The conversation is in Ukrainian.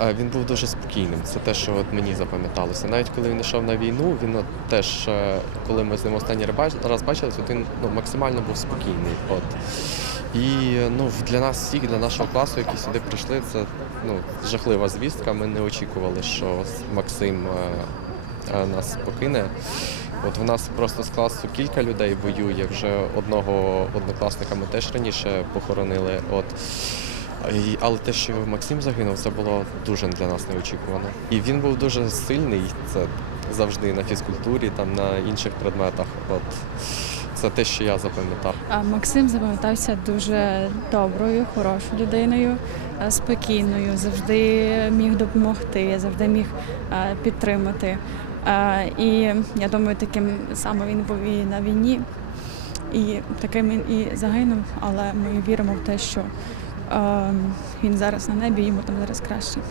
Е, Він був дуже спокійним. Це те, що от мені запам'яталося. Навіть коли він йшов на війну, він от теж, е, коли ми з ним останній раз бачилися, він ну, максимально був спокійний. От. І ну, для нас всіх, для нашого класу, які сюди прийшли, це ну, жахлива звістка. Ми не очікували, що Максим е, е, нас покине. От в нас просто з класу кілька людей воює. Вже одного однокласника ми теж раніше похоронили. От. Але те, що Максим загинув, це було дуже для нас неочікувано. І він був дуже сильний. Це завжди на фізкультурі, там на інших предметах. От це те, що я запам'ятав. Максим запам'ятався дуже доброю, хорошою людиною, е, спокійною, завжди міг допомогти, завжди міг е, підтримати. Е, І я думаю, таким саме він був і на війні, і таким він і загинув. Але ми віримо в те, що він зараз на небі, йому там зараз краще.